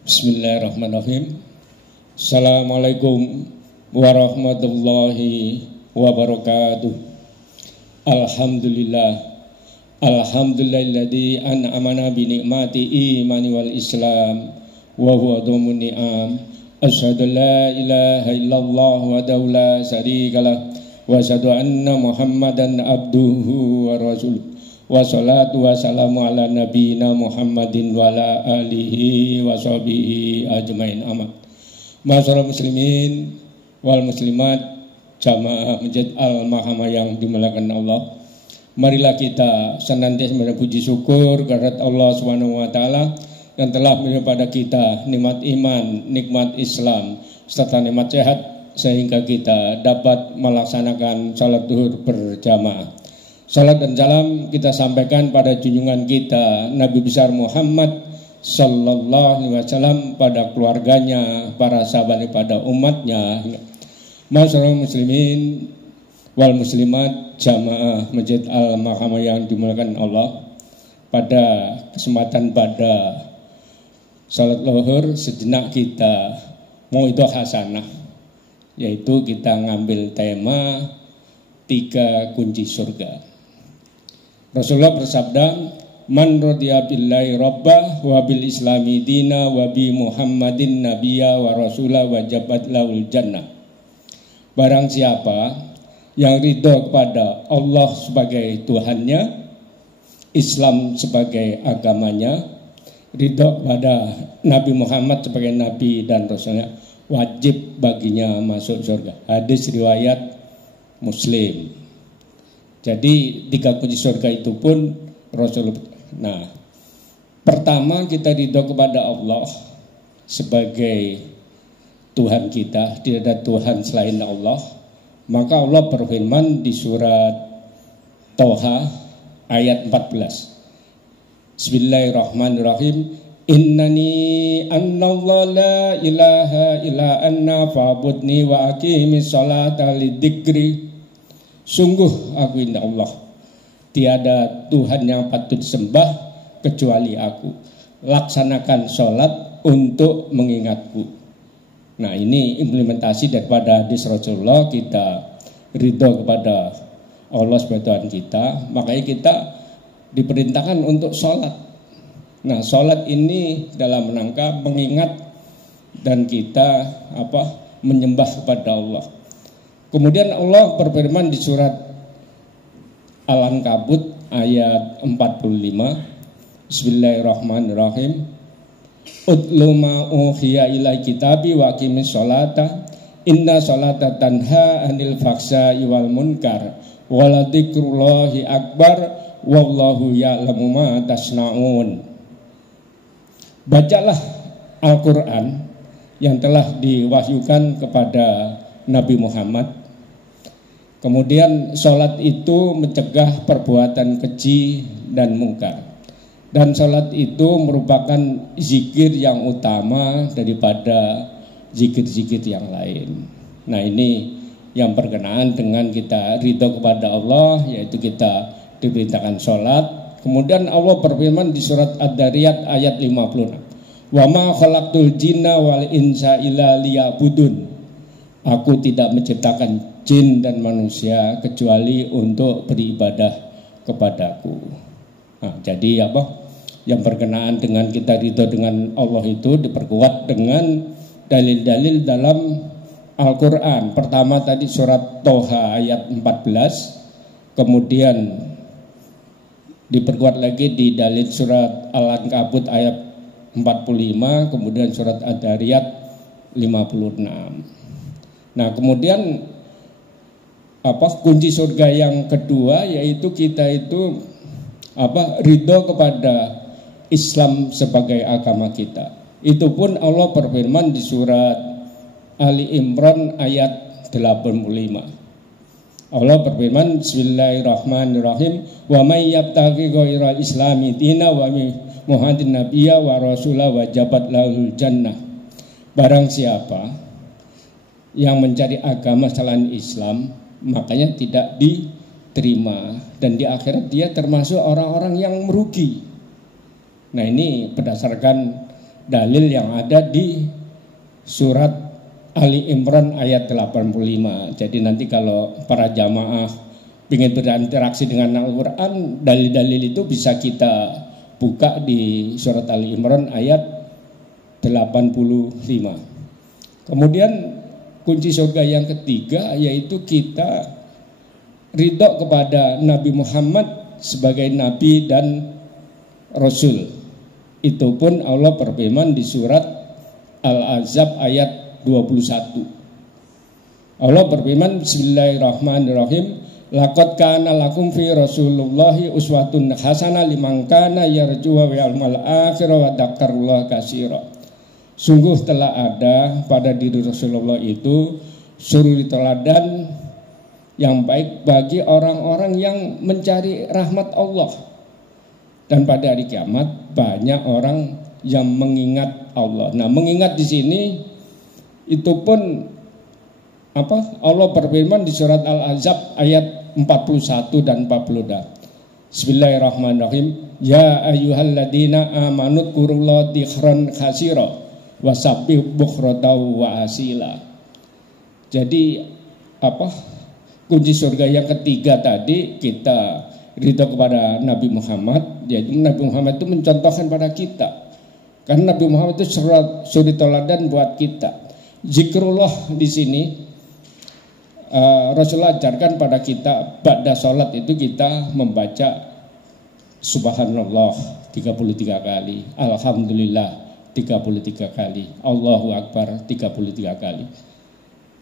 Bismillahirrahmanirrahim. Assalamualaikum warahmatullahi wabarakatuh. Alhamdulillah. Alhamdulillahilladzi an'amana bi ni'mati imani wal islam wa huwa dhamun ni'am. Asyhadu an la ilaha illallah wahdahu la syarikalah wa asyhadu anna Muhammadan abduhu wa rasuluh. Wassalatu wassalamu ala nabiyina Muhammadin wa ala alihi wa sahbihi ajmain amat. Masyaallah muslimin wal muslimat jamaah Masjid Al-Mahamah yang dimuliakan Allah. Marilah kita senantiasa berpuji syukur kehadirat Allah Subhanahu wa taala yang telah memberikan pada kita nikmat iman, nikmat Islam serta nikmat sehat sehingga kita dapat melaksanakan salat zuhur berjamaah. Salat dan salam kita sampaikan pada junjungan kita Nabi besar Muhammad sallallahu alaihi wasallam, pada keluarganya, para sahabat, pada umatnya. Masyaallah muslimin wal muslimat jamaah Masjid Al-Mahamah yang dimuliakan Allah. Pada kesempatan pada salat zuhur sejenak kita mau itu hasanah, yaitu kita ngambil tema 3 kunci surga. Rasulullah bersabda, "Man radiya billahi rabbah wa bil islami dina wa bi Muhammadin nabiyya wa rasulah wajabat lahul jannah." Barang siapa yang ridho kepada Allah sebagai Tuhannya, Islam sebagai agamanya, ridho kepada Nabi Muhammad sebagai nabi dan rasulnya, wajib baginya masuk surga. Hadis riwayat Muslim. Jadi 3 kunci surga itu pun Rasulullah. Nah, pertama kita ridho kepada Allah sebagai Tuhan kita, tidak ada Tuhan selain Allah. Maka Allah berfirman di surat Toha ayat 14. Bismillahirrahmanirrahim. Innani annallahu la ilaha illa anna fa'budni wa aqimis sholata lidzikri. Sungguh aku indah Allah, tiada Tuhan yang patut disembah kecuali aku. Laksanakan sholat untuk mengingatku. Nah, ini implementasi daripada hadis Rasulullah. Kita ridho kepada Allah sebagai Tuhan kita, makanya kita diperintahkan untuk sholat. Nah, sholat ini dalam rangka mengingat dan kita menyembah kepada Allah. Kemudian Allah berfirman di surat Al-Ankabut ayat 45. Bismillahirrahmanirrahim. Utlu ma uhiya ilai kitabi wa aqimis sholata inna sholata tanha anil faksai wal munkar waladikrullahi akbar wallahu ya'lamu ma tasna'un. Bacalah Al-Quran yang telah diwahyukan kepada Nabi Muhammad. Kemudian sholat itu mencegah perbuatan keji dan mungkar. Dan sholat itu merupakan zikir yang utama daripada zikir-zikir yang lain. Nah, ini yang berkenaan dengan kita ridho kepada Allah, yaitu kita diperintahkan sholat. Kemudian Allah berfirman di surat Ad-Dariyat ayat 56. Wa ma khalaqtul jinna wal insa illa liya'budun. Aku tidak menciptakan jin dan manusia kecuali untuk beribadah kepadaku. Nah, jadi yang berkenaan dengan kita ridho dengan Allah itu diperkuat dengan dalil-dalil dalam Al-Quran. Pertama tadi surat Toha ayat 14, kemudian diperkuat lagi di dalil surat Al-Ankabut ayat 45, kemudian surat Ad-Dariyat 56. Nah, kemudian kunci surga yang kedua yaitu kita itu ridho kepada Islam sebagai agama kita. Itu pun Allah berfirman di surat Ali Imran ayat 85. Allah berfirman, Bismillahirrahmanirrahim, wa may yabtaghi ghairal islami dina wa Muhammadin nabiyya wa rasulah wajabat lahul jannah. Barang siapa yang mencari agama selain Islam, makanya tidak diterima, dan di akhirat dia termasuk orang-orang yang merugi. Nah, ini berdasarkan dalil yang ada di surat Ali Imran ayat 85. Jadi nanti kalau para jamaah ingin berinteraksi dengan Al-Quran, dalil-dalil itu bisa kita buka di surat Ali Imran ayat 85. Kemudian kunci surga yang ketiga yaitu kita ridho kepada Nabi Muhammad sebagai Nabi dan Rasul. Itu pun Allah berfirman di surat Al-Ahzab ayat 21. Allah berfirman, Bismillahirrahmanirrahim, laqad kana lakum fi Rasulillahi uswatun hasanah liman kana yarju wa yawmal akhir wa dzakarallaha katsira. Sungguh telah ada pada diri Rasulullah itu suri teladan yang baik bagi orang-orang yang mencari rahmat Allah. Dan pada hari kiamat banyak orang yang mengingat Allah. Nah, mengingat di sini itu pun Allah berfirman di surat Al-Ahzab ayat 41 dan 42. Bismillahirrahmanirrahim. Ya ayyuhalladzina amanu dzkurullaha dzikran katsira wasabbih bukratan wa asila. Jadi kunci surga yang ketiga tadi kita ridho kepada Nabi Muhammad. Jadi Nabi Muhammad itu mencontohkan pada kita. Karena Nabi Muhammad itu suri teladan buat kita. Zikrullah di sini Rasulullah ajarkan pada kita ba'da sholat itu kita membaca Subhanallah 33 kali, Alhamdulillah 33 kali, Allahu Akbar 33 kali,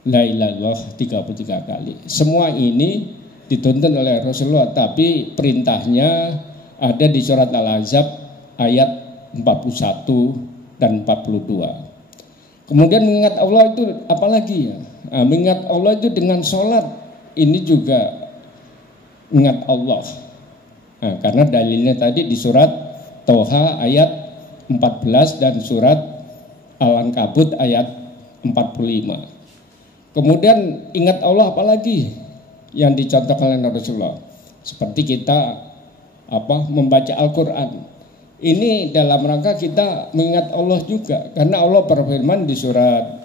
La ilaha illallah 33 kali. Semua ini dituntun oleh Rasulullah, tapi perintahnya ada di surat Al-Ahzab ayat 41 dan 42. Kemudian mengingat Allah itu apalagi ya? Mengingat Allah itu dengan sholat, ini juga ingat Allah. Karena dalilnya tadi di surat Toha ayat 14 dan surat Al-Ankabut ayat 45. Kemudian ingat Allah apalagi yang dicontohkan oleh Rasulullah, seperti kita membaca Al-Quran. Ini dalam rangka kita mengingat Allah juga, karena Allah berfirman di surat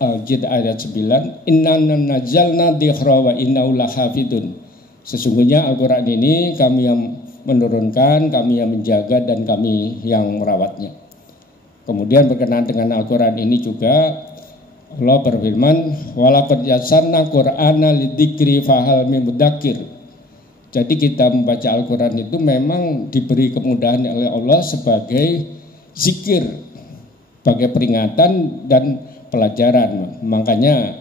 Al-Jid ayat 9, Inna nazzalna dzikra wa innahu lahafidun. Sesungguhnya Al-Quran ini kami yang menurunkan, kami yang menjaga, dan kami yang merawatnya. Kemudian berkenaan dengan Al-Quran ini juga Allah berfirman, walaqad yassarna Qur'ana lidzikri fahal min mudzakir. Jadi kita membaca Al-Quran itu memang diberi kemudahan oleh Allah sebagai zikir, sebagai peringatan dan pelajaran. Makanya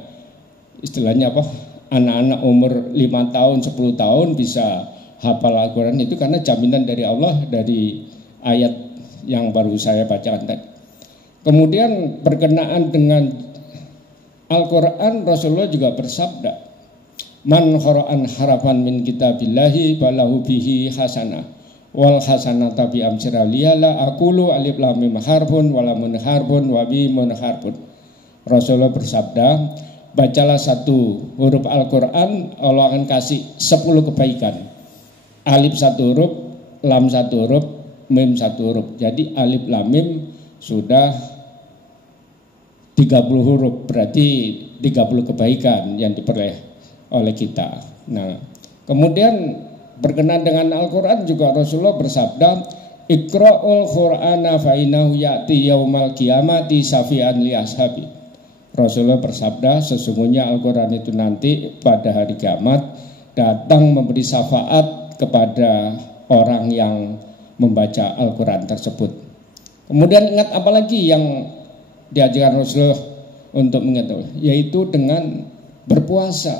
istilahnya anak-anak umur 5 tahun, 10 tahun bisa hafal Al-Quran itu karena jaminan dari Allah dari ayat yang baru saya bacakan tadi. Kemudian berkenaan dengan Al-Quran, Rasulullah juga bersabda, man qara'an harafan min kitabillahi falahu bihi hasanah wal hasanata bi amsiraliha la aqulu alif lam mim harfun wa lamun harfun wa mimun harfun. Rasulullah bersabda, bacalah satu huruf Al-Quran, Allah akan kasih 10 kebaikan. Alif 1 huruf, lam 1 huruf, mim 1 huruf. Jadi alif lam mim sudah 30 huruf, berarti 30 kebaikan yang diperoleh oleh kita. Nah, kemudian berkenaan dengan Al-Quran juga Rasulullah bersabda, Iqra'ul Qur'ana fa innahu ya'ti yaumal qiyamati syafi'an li ashabi. Rasulullah bersabda, sesungguhnya Al-Quran itu nanti pada hari kiamat datang memberi syafaat kepada orang yang membaca Al-Quran tersebut. Kemudian ingat apalagi yang diajarkan Rasulullah untuk mengingat, yaitu dengan berpuasa.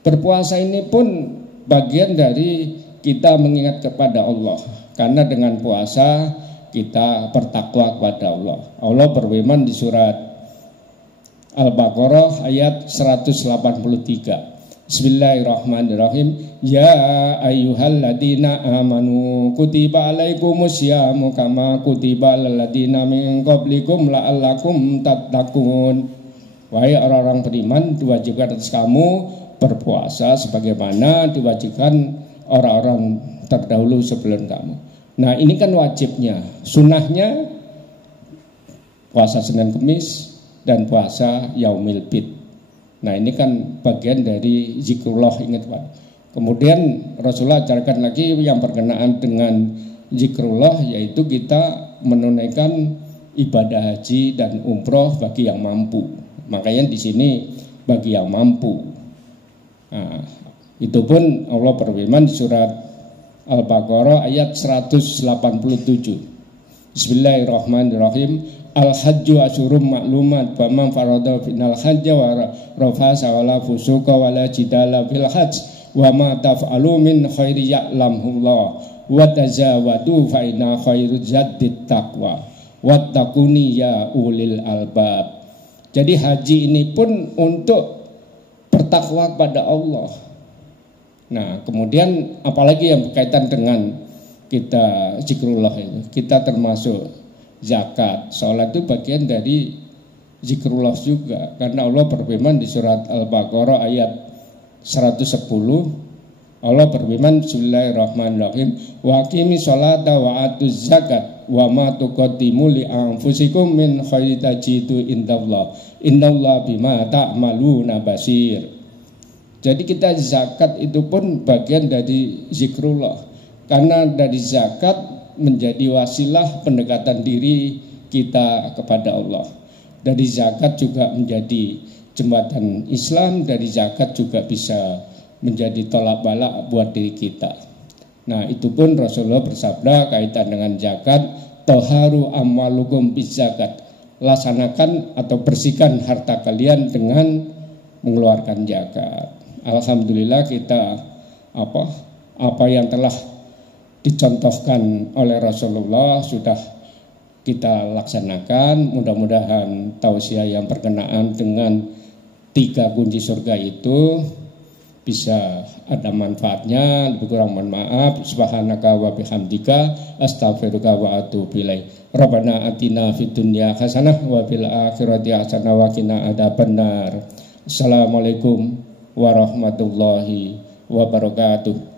Berpuasa ini pun bagian dari kita mengingat kepada Allah, karena dengan puasa kita bertakwa kepada Allah. Allah berfirman di surat Al-Baqarah ayat 183. Bismillahirrahmanirrahim. Ya ayyuhalladzina amanu kutiba alaikumusyamu kama kutiba alal ladzina min qablikum la'allakum tattaqun. Wahai orang-orang beriman, diwajibkan atas kamu berpuasa sebagaimana diwajibkan orang-orang terdahulu sebelum kamu. Nah ini kan wajibnya, sunnahnya puasa Senin Kemis dan puasa Yaumil Bid. Nah ini kan bagian dari zikrullah, ingat Pak. Kemudian Rasulullah ajarkan lagi yang berkenaan dengan zikrullah, yaitu kita menunaikan ibadah haji dan umroh bagi yang mampu. Makanya di sini bagi yang mampu. Nah, itu pun Allah berfirman di surat Al-Baqarah ayat 187. Bismillahirrahmanirrahim. Al-hajju asyurum maklumat faman farada final hajja wa rafasa wala fusuka wala jidala fil hajj wa ma taf'alu min khairi ya'lamullah wa tazawadu fa inna khairu zaddit taqwa wattaquni ya ulil albab. Jadi haji ini pun untuk bertakwa kepada Allah. Nah, kemudian apalagi yang berkaitan dengan kita zikrullah itu, kita termasuk zakat, sholat itu bagian dari zikrullah juga, karena Allah berfirman di surat Al-Baqarah ayat 110, Allah berfirman Bismillahirrahmanirrahim wa aqimi sholata wa atuz zakat wa ma tuqaddimu li anfusikum min khairin tajidu indallah innallaha bima ta'maluna basir. Jadi kita zakat itu pun bagian dari zikrullah, karena dari zakat menjadi wasilah pendekatan diri kita kepada Allah. Dari zakat juga menjadi jembatan Islam, dari zakat juga bisa menjadi tolak balak buat diri kita. Nah itu pun Rasulullah bersabda kaitan dengan zakat, toharu amwalukum bis zakat, laksanakan atau bersihkan harta kalian dengan mengeluarkan zakat. Alhamdulillah kita apa yang telah dicontohkan oleh Rasulullah sudah kita laksanakan. Mudah-mudahan tausiah yang berkenaan dengan 3 kunci surga itu bisa ada manfaatnya. Lebih kurang mohon maaf. Subhanaka wa bihamdika astaghfiruka wa atubu ilaik. Rabbana atina fid dunya hasanah wa fil akhirati hasanah wa qina adzabannar. Assalamualaikum warahmatullahi wabarakatuh.